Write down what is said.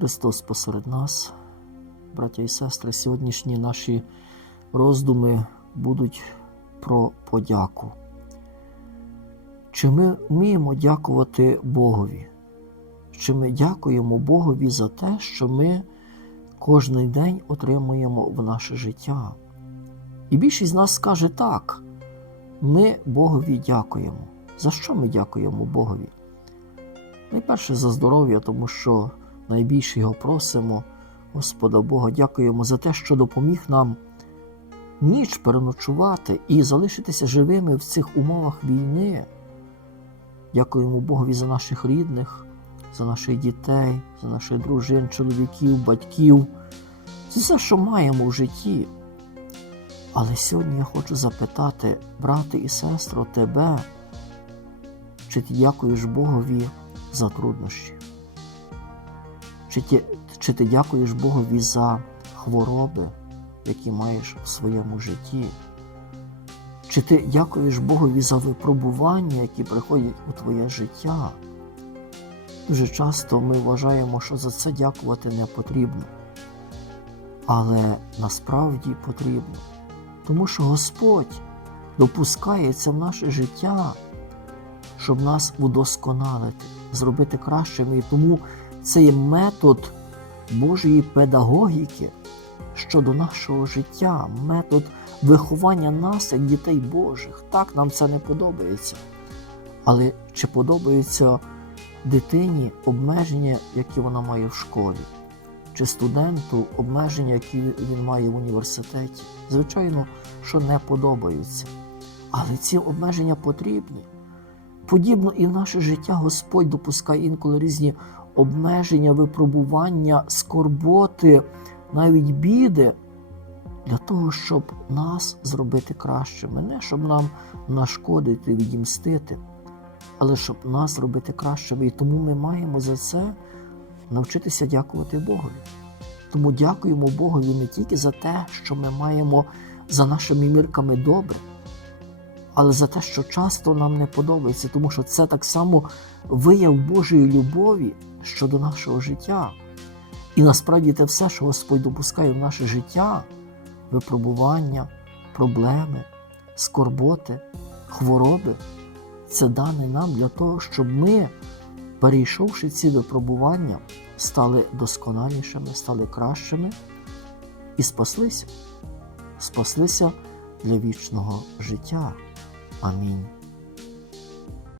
Христос посеред нас, браття і сестри, сьогоднішні наші роздуми будуть про подяку. Чи ми вміємо дякувати Богові? Чи ми дякуємо Богові за те, що ми кожний день отримуємо в наше життя? І більшість з нас скаже так: ми Богові дякуємо. За що ми дякуємо Богові? Найперше за здоров'я, тому що найбільше його просимо, Господа Бога, дякуємо за те, що допоміг нам ніч переночувати і залишитися живими в цих умовах війни. Дякуємо Богові за наших рідних, за наших дітей, за наших дружин, чоловіків, батьків, за все, що маємо в житті. Але сьогодні я хочу запитати, брати і сестро, тебе, чи ти дякуєш Богові за труднощі? Чи ти, чи ти дякуєш Богові за хвороби, які маєш в своєму житті? Чи ти дякуєш Богові за випробування, які приходять у твоє життя? Дуже часто ми вважаємо, що за це дякувати не потрібно. Але насправді потрібно. Тому що Господь допускає це в наше життя, щоб нас удосконалити, зробити кращими. І тому це є метод Божої педагогіки щодо нашого життя, метод виховання нас як дітей Божих. Так, нам це не подобається. Але чи подобається дитині обмеження, які вона має в школі? Чи студенту обмеження, які він має в університеті? Звичайно, що не подобаються. Але ці обмеження потрібні. Подібно і в наше життя Господь допускає інколи різні обмеження, випробування, скорботи, навіть біди для того, щоб нас зробити кращими. Не щоб нам нашкодити, відімстити, але щоб нас зробити кращими. І тому ми маємо за це навчитися дякувати Богові. Тому дякуємо Богові не тільки за те, що ми маємо за нашими мірками добре, але за те, що часто нам не подобається, тому що це так само вияв Божої любові щодо нашого життя. І насправді те все, що Господь допускає в наше життя, випробування, проблеми, скорботи, хвороби, це дане нам для того, щоб ми, перейшовши ці випробування, стали досконалішими, стали кращими і спаслися, спаслися для вічного життя. Амінь.